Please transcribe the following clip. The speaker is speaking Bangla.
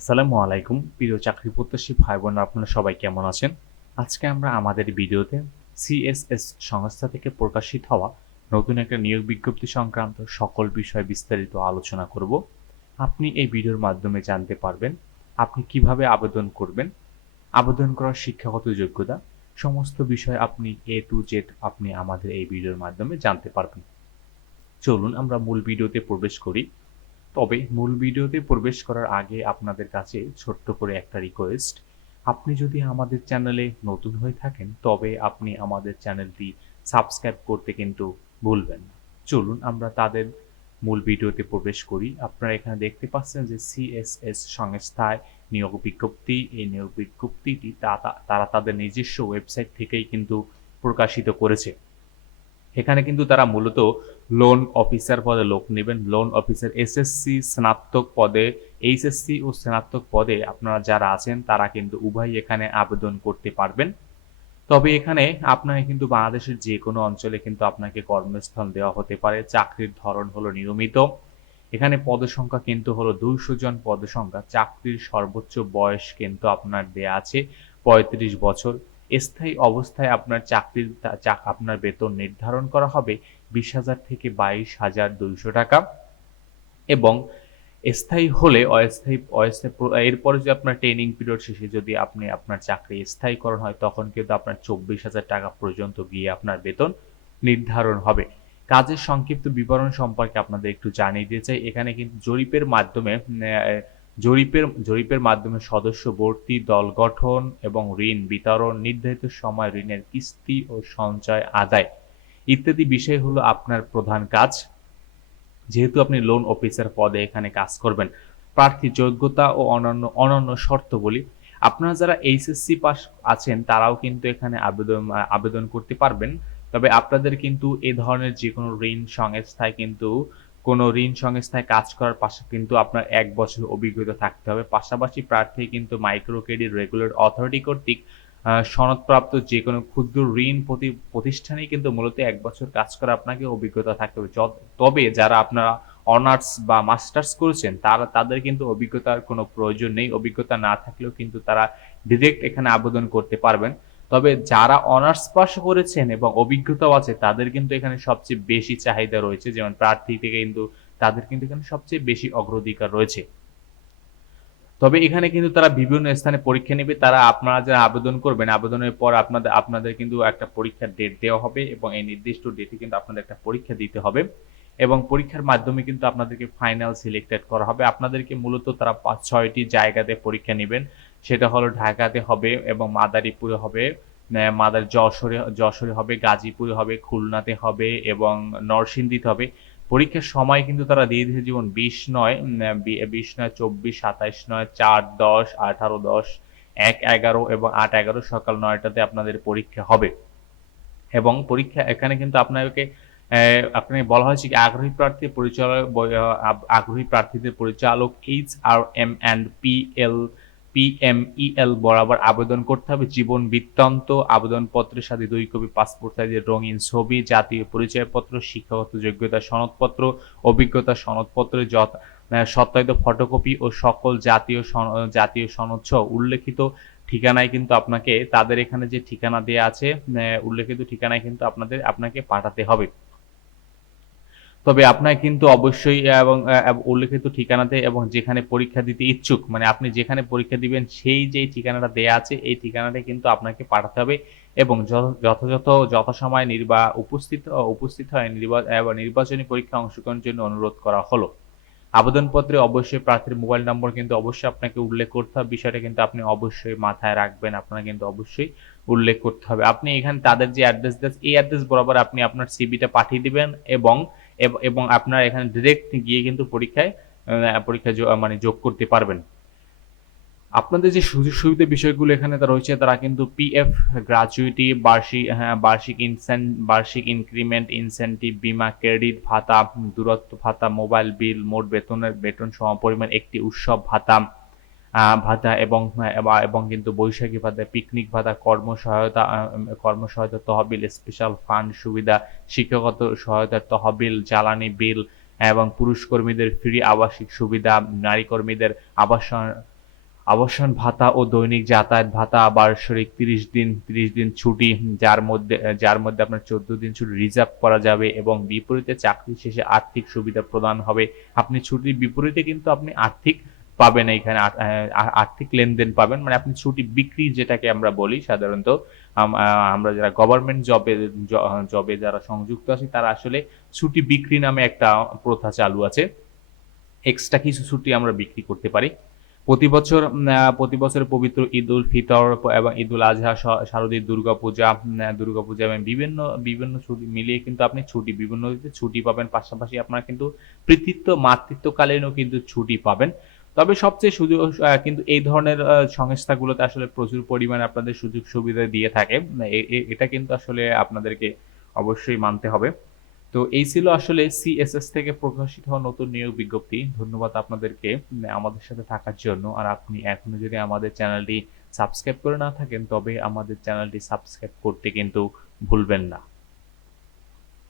আসসালামু আলাইকুম। প্রিয় চাকরি প্রত্যাশী ভাই বোন আপনারা সবাই কেমন আছেন? আজকে আমরা আমাদের ভিডিওতে সিএসএস সংস্থা থেকে প্রকাশিত হওয়া নতুন একটা নিয়োগ বিজ্ঞপ্তি সংক্রান্ত সকল বিষয় বিস্তারিত আলোচনা করব। আপনি এই ভিডিওর মাধ্যমে জানতে পারবেন আপনি কীভাবে আবেদন করবেন, আবেদন করার শিক্ষাগত যোগ্যতা, সমস্ত বিষয় আপনি এ টু জেড আপনি আমাদের এই ভিডিওর মাধ্যমে জানতে পারবেন। চলুন আমরা মূল ভিডিওতে প্রবেশ করি। তবে মূল ভিডিওতে প্রবেশ করার আগে আপনাদের কাছে ছোট্ট করে একটা রিকোয়েস্ট আপনি যদি আমাদের চ্যানেলে নতুন হয়ে থাকেন, তবে আপনি আমাদের চ্যানেলটি সাবস্ক্রাইব করতে কিন্তু ভুলবেন না। চলুন আমরা তাদের মূল ভিডিওতে প্রবেশ করি। আপনারা এখানে দেখতে পাচ্ছেন যে সিএসএস সংস্থায় নিয়োগ বিজ্ঞপ্তি, এই নিয়োগ বিজ্ঞপ্তিটি তারা তাদের নিজস্ব ওয়েবসাইট থেকেই কিন্তু প্রকাশিত করেছে। এখানে কিন্তু তারা মূলত লোন অফিসার পদে লোক নেবেন। লোন অফিসার এসএসসি স্নাতক পদে এইচএসসি ও স্নাতক পদে আপনারা যারা আছেন, তারা কিন্তু উভয় এখানে আবেদন করতে পারবেন। তবে এখানে আপনাকে কিন্তু বাংলাদেশের যে কোনো অঞ্চলে কিন্তু আপনাকে কর্মস্থল দেওয়া হতে পারে। চাকরির ধরন হলো নিয়মিত। এখানে পদসংখ্যা কিন্তু হলো দুইশো জন পদসংখ্যা। চাকরির সর্বোচ্চ বয়স কিন্তু আপনার দেয়া আছে পঁয়ত্রিশ বছর। স্থায়ী অবস্থায় আপনার চাকরির চাক- আপনার বেতন নির্ধারণ করা হবে বিশ হাজার থেকে বাইশ হাজার দুইশো টাকা। এবং স্থায়ী হলে অস্থায়ী অস্থায়ী এরপরে যদি আপনার ট্রেনিং পিরিয়ড শেষে যদি আপনি আপনার চাকরি স্থায়ীকরণ হয়, তখন কিন্তু আপনার চব্বিশ হাজার টাকা পর্যন্ত গিয়ে আপনার বেতন নির্ধারণ হবে। কাজের সংক্ষিপ্ত বিবরণ সম্পর্কে আপনাদের একটু জানিয়ে দিতে চাই। এখানে কিন্তু জরিপের মাধ্যমে জরিপের জরিপের মাধ্যমে সদস্য ভর্তি, দল গঠন এবং ঋণ বিতরণ, নির্ধারিত সময় ঋণের কিস্তি ও সঞ্চয় আদায় ইত্যাদি বিষয় হলো আপনার প্রধান কাজ। যেহেতু আপনি লোন অফিসার পদে এখানে কাজ করবেন, প্রার্থী যোগ্যতা ও অন্যান্য অনন্য শর্তগুলি আপনারা যারা এইচএসসি পাস আছেন তারাও কিন্তু এখানে আবেদন আবেদন করতে পারবেন। তবে আপনাদের কিন্তু এ ধরনের যে কোনো ঋণ সংস্থায় কিন্তু কোনো ঋণ সংস্থায় কাজ করার পাশে, কিন্তু আপনার এক বছর অভিজ্ঞতা থাকতে হবে। পাশাপাশি প্রার্থী কিন্তু মাইক্রো ক্রেডিট রেগুলেট অথরিটি কর্তৃক সনদপ্রাপ্ত যে কোনো ক্ষুদ্র ঋণ প্রতি, প্রতিষ্ঠানেই কিন্তু মূলত এক বছর কাজ করা আপনাকে অভিজ্ঞতা থাকতে হবে। তবে যারা আপনারা অনার্স বা মাস্টার্স করেছেন, তারা, তাদের কিন্তু অভিজ্ঞতার কোনো প্রয়োজন নেই। অভিজ্ঞতা না থাকলেও কিন্তু তারা ডিরেক্ট এখানে আবেদন করতে পারবেন। তবে যারা অনার্স পাস করেছেন এবং অভিজ্ঞতাও আছে, তাদের কিন্তু এখানে সবচেয়ে বেশি চাহিদা রয়েছে। যেমন প্রার্থী থেকে কিন্তু তাদের কিন্তু এখানে সবচেয়ে বেশি অগ্রাধিকার রয়েছে। তবে এখানে কিন্তু তারা বিভিন্ন স্থানে পরীক্ষা নেবে। তারা আপনারা যারা আবেদন করবেন, আবেদনের পর আপনাদের আপনাদের কিন্তু একটা পরীক্ষার ডেট দেওয়া হবে এবং এই নির্দিষ্ট ডেটে কিন্তু আপনাদের একটা পরীক্ষা দিতে হবে এবং পরীক্ষার মাধ্যমে কিন্তু আপনাদেরকে ফাইনাল সিলেক্টেড করা হবে। আপনাদেরকে মূলত তারা পাঁচ ছয়টি জায়গাতে পরীক্ষা নেবেন। সেটা হলো ঢাকাতে হবে এবং মাদারীপুরে হবে মাদার যশোরে যশোরে হবে, গাজীপুরে হবে, খুলনাতে হবে এবং নরসিংদীতে হবে। পরীক্ষার সময় কিন্তু তারা দিয়ে দিয়েছে যেমন বিশ নয় বিশ নয়, চব্বিশ, সাতাইশ নয়, চার, দশ, আঠারো, দশ, এক, এগারো এবং আট, এগারো সকাল নয়টাতে আপনাদের পরীক্ষা হবে। এবং পরীক্ষা এখানে কিন্তু আপনাকে আপনাকে বলা হয়েছে কি, আগ্রহী প্রার্থী পরিচালক আগ্রহী প্রার্থীদের পরিচালক H R M and P L PMEL বরাবর আবেদন করতে হবে। জীবন বৃত্তান্ত আবেদনপত্রের সাথে দুই কপি পাসপোর্ট সাইজের রঙিন ছবি জাতীয় পরিচয়পত্র শিক্ষাগত যোগ্যতা সনদপত্র অভিজ্ঞতা আহ, সত্যায়িত ফটোকপি ও সকল জাতীয় জাতীয় সনদ সহ উল্লেখিত ঠিকানায় কিন্তু আপনাকে তাদের এখানে যে ঠিকানা দেওয়া আছে উল্লেখিত ঠিকানায় কিন্তু আপনাদের আপনাকে পাঠাতে হবে। তবে আপনাকে কিন্তু অবশ্যই এবং উল্লেখিত ঠিকানাতে এবং যেখানে পরীক্ষা দিতে ইচ্ছুক মানে আপনি যেখানে পরীক্ষা দিবেন, সেই যে ঠিকানাটা দেয়া আছে, এই ঠিকানাটা কিন্তু আপনাকে পাঠাতে হবে এবং যথাযথ, যথাসময়ে নির্বা, উপস্থিত উপস্থিত হয় নির্বা- নির্বাচনী পরীক্ষা অংশগ্রহণের জন্য অনুরোধ করা হলো। আবেদনপত্রে অবশ্যই প্রার্থীর মোবাইল নম্বর কিন্তু অবশ্যই আপনাকে উল্লেখ করতে হবে, বিষয়টা কিন্তু আপনি অবশ্যই মাথায় রাখবেন আপনার কিন্তু অবশ্যই উল্লেখ করতে হবে। আপনি এখানে তাদের যে অ্যাড্রেস দেন এই অ্যাড্রেস বরাবর আপনি আপনার সিবিটা পাঠিয়ে দিবেন এবং এব- আপনার এখানে ডিরেক্ট গিয়ে কিন্তু পরীক্ষায় আহ, পরীক্ষা মানে যোগ করতে পারবেন। আপনাদের যে সুযোগ সুবিধা বিষয়গুলো এখানে রয়েছে তারা কিন্তু পিএফ গ্র্যাচুইটি বার্ষিক হ্যাঁ বার্ষিক ইনসেন বার্ষিক ইনক্রিমেন্ট ইনসেন্টিভ বিমা ক্রেডিট ভাতা দূরত্ব ভাতা মোবাইল বিল মোট বেতনের বেতন সমপরিমাণ একটি উৎসব ভাতা ভাতা এবং এবং- কিন্তু বৈশাখী ভাতা পিকনিক ভাতা কর্ম সহায়তা আহ, কর্ম সহায়তা তহবিল স্পেশাল ফান্ড সুবিধা শিক্ষাগত সহায়তার তহবিল জ্বালানি বিল এবং পুরুষ কর্মীদের ফ্রি আবাসিক সুবিধা নারী কর্মীদের আবাসন আবাসন ভাতা ও দৈনিক যাতায়াত ভাতা বার্ষিক তিরিশ দিন তিরিশ দিন ছুটি যার মধ্যে যার মধ্যে আপনার চোদ্দ দিন ছুটি রিজার্ভ করা যাবে এবং বিপরীতে চাকরি শেষে আর্থিক সুবিধা প্রদান হবে। আপনি ছুটির বিপরীতে কিন্তু আপনি আর্থিক পাবেন এইখানে আর্থিক লেনদেন পাবেন। মানে আপনি ছুটি বিক্রি যেটাকে আমরা বলি সাধারণত, আম- আমরা যারা গভর্নমেন্ট জবে জবে যারা সংযুক্ত আছি, তারা আসলে ছুটি বিক্রি নামে একটা প্রথা চালু আছে। এক্সট্রা কিছু ছুটি আমরা বিক্রি করতে পারি। প্রতি বছর প্রতি বছর পবিত্র ঈদ উল ফিতর এবং ঈদ উল আজহা শারদীয় দুর্গাপূজা দুর্গাপূজা এবং বিভিন্ন বিভিন্ন ছুটি মিলিয়ে কিন্তু আপনি ছুটি, বিভিন্ন ছুটি পাবেন। পাশাপাশি আপনার কিন্তু পিতৃত্ব, মাতৃত্বকালীনও কিন্তু ছুটি পাবেন। তবে সবচেয়ে সুযোগ কিন্তু এই ধরনের সংস্থাগুলোতে আসলে প্রচুর পরিমাণে আপনাদের সুযোগ সুবিধা দিয়ে থাকে। এ- এটা কিন্তু আসলে আপনাদেরকে অবশ্যই মানতে হবে। তো এই ছিল আসলে সিএসএস থেকে প্রকাশিত হওয়া নতুন নিয়োগ বিজ্ঞপ্তি। ধন্যবাদ আপনাদেরকে আমাদের সাথে থাকার জন্য। আর আপনি এখনও যদি আমাদের চ্যানেলটি সাবস্ক্রাইব করে না থাকেন, তবে আমাদের চ্যানেলটি সাবস্ক্রাইব করতে কিন্তু ভুলবেন না।